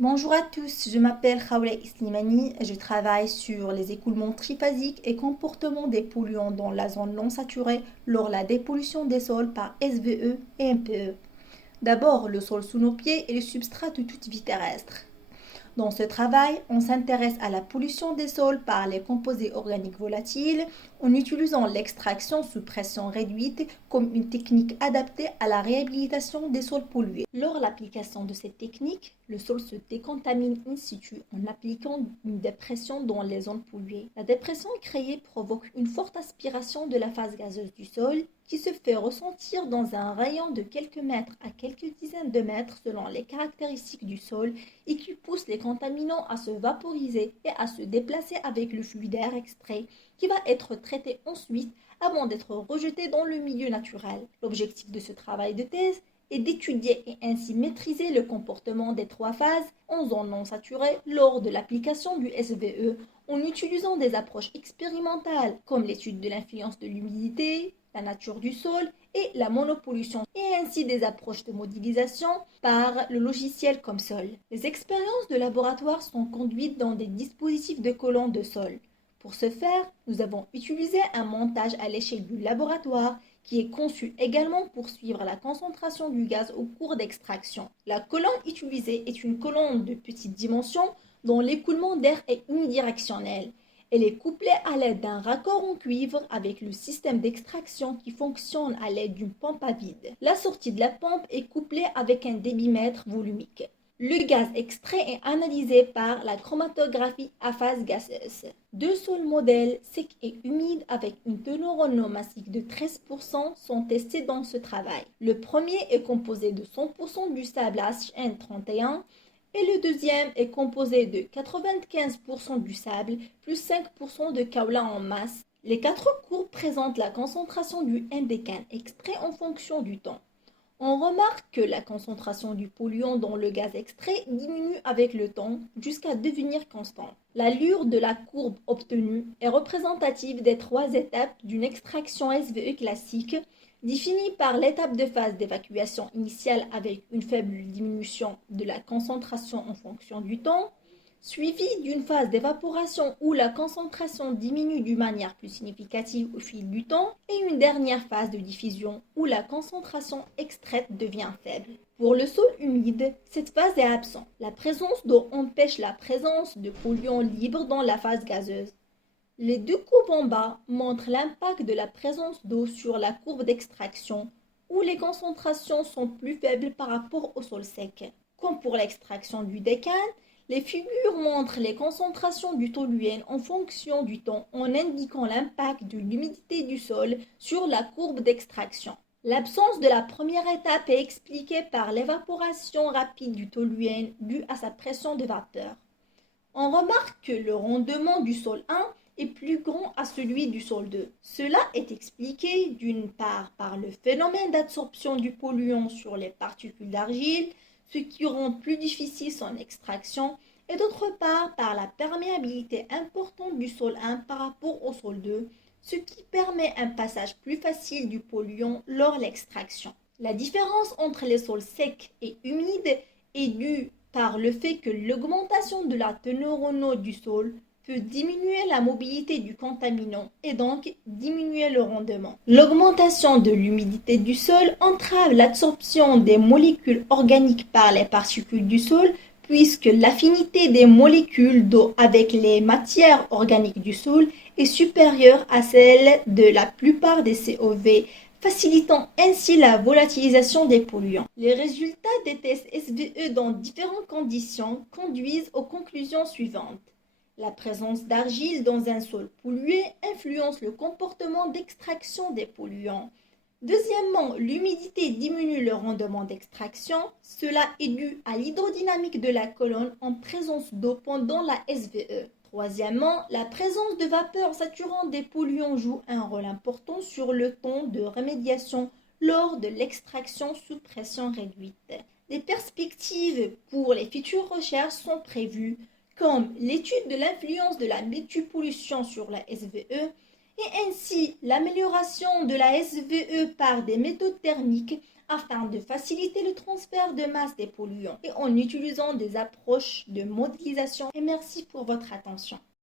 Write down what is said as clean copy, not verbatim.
Bonjour à tous, je m'appelle Khawla Islimani et je travaille sur les écoulements triphasiques et comportements des polluants dans la zone non saturée lors de la dépollution des sols par SVE et MPE. D'abord, le sol sous nos pieds est le substrat de toute vie terrestre. Dans ce travail, on s'intéresse à la pollution des sols par les composés organiques volatiles en utilisant l'extraction sous pression réduite comme une technique adaptée à la réhabilitation des sols pollués. Lors de l'application de cette technique, le sol se décontamine in situ en appliquant une dépression dans les zones polluées. La dépression créée provoque une forte aspiration de la phase gazeuse du sol qui se fait ressentir dans un rayon de quelques mètres à quelques dizaines de mètres selon les caractéristiques du sol et qui pousse les contaminants à se vaporiser et à se déplacer avec le flux d'air extrait qui va être traité ensuite avant d'être rejeté dans le milieu naturel. L'objectif de ce travail de thèse est d'étudier et ainsi maîtriser le comportement des trois phases en zone non saturée lors de l'application du SVE en utilisant des approches expérimentales comme l'étude de l'influence de l'humidité, la nature du sol et la monopollution, et ainsi des approches de modélisation par le logiciel comme sol. Les expériences de laboratoire sont conduites dans des dispositifs de colonnes de sol. Pour ce faire, nous avons utilisé un montage à l'échelle du laboratoire qui est conçu également pour suivre la concentration du gaz au cours d'extraction. La colonne utilisée est une colonne de petite dimension dont l'écoulement d'air est unidirectionnel. Elle est couplée à l'aide d'un raccord en cuivre avec le système d'extraction qui fonctionne à l'aide d'une pompe à vide. La sortie de la pompe est couplée avec un débitmètre volumique. Le gaz extrait est analysé par la chromatographie à phase gazeuse. Deux sols modèles secs et humides avec une teneur en eau massique de 13% sont testés dans ce travail. Le premier est composé de 100% du sable HN31 et le deuxième est composé de 95% du sable plus 5% de kaolin en masse. Les quatre courbes présentent la concentration du MBK extrait en fonction du temps. On remarque que la concentration du polluant dans le gaz extrait diminue avec le temps jusqu'à devenir constante. L'allure de la courbe obtenue est représentative des trois étapes d'une extraction SVE classique définie par l'étape de phase d'évacuation initiale avec une faible diminution de la concentration en fonction du temps, suivie d'une phase d'évaporation où la concentration diminue d'une manière plus significative au fil du temps et une dernière phase de diffusion où la concentration extraite devient faible. Pour le sol humide, cette phase est absente. La présence d'eau empêche la présence de polluants libres dans la phase gazeuse. Les deux courbes en bas montrent l'impact de la présence d'eau sur la courbe d'extraction où les concentrations sont plus faibles par rapport au sol sec. Comme pour l'extraction du décane, les figures montrent les concentrations du toluène en fonction du temps en indiquant l'impact de l'humidité du sol sur la courbe d'extraction. L'absence de la première étape est expliquée par l'évaporation rapide du toluène due à sa pression de vapeur. On remarque que le rendement du sol 1 est plus grand à celui du sol 2. Cela est expliqué d'une part par le phénomène d'absorption du polluant sur les particules d'argile, ce qui rend plus difficile son extraction, et d'autre part par la perméabilité importante du sol 1 par rapport au sol 2, ce qui permet un passage plus facile du polluant lors de l'extraction. La différence entre les sols secs et humides est due par le fait que l'augmentation de la teneur en eau du sol peut diminuer la mobilité du contaminant et donc diminuer le rendement. L'augmentation de l'humidité du sol entrave l'absorption des molécules organiques par les particules du sol puisque l'affinité des molécules d'eau avec les matières organiques du sol est supérieure à celle de la plupart des COV, facilitant ainsi la volatilisation des polluants. Les résultats des tests SVE dans différentes conditions conduisent aux conclusions suivantes. La présence d'argile dans un sol pollué influence le comportement d'extraction des polluants. Deuxièmement, l'humidité diminue le rendement d'extraction. Cela est dû à l'hydrodynamique de la colonne en présence d'eau pendant la SVE. Troisièmement, la présence de vapeur saturante des polluants joue un rôle important sur le temps de remédiation lors de l'extraction sous pression réduite. Des perspectives pour les futures recherches sont prévues, comme l'étude de l'influence de la métupollution sur la SVE et ainsi l'amélioration de la SVE par des méthodes thermiques afin de faciliter le transfert de masse des polluants et en utilisant des approches de modélisation. Et merci pour votre attention.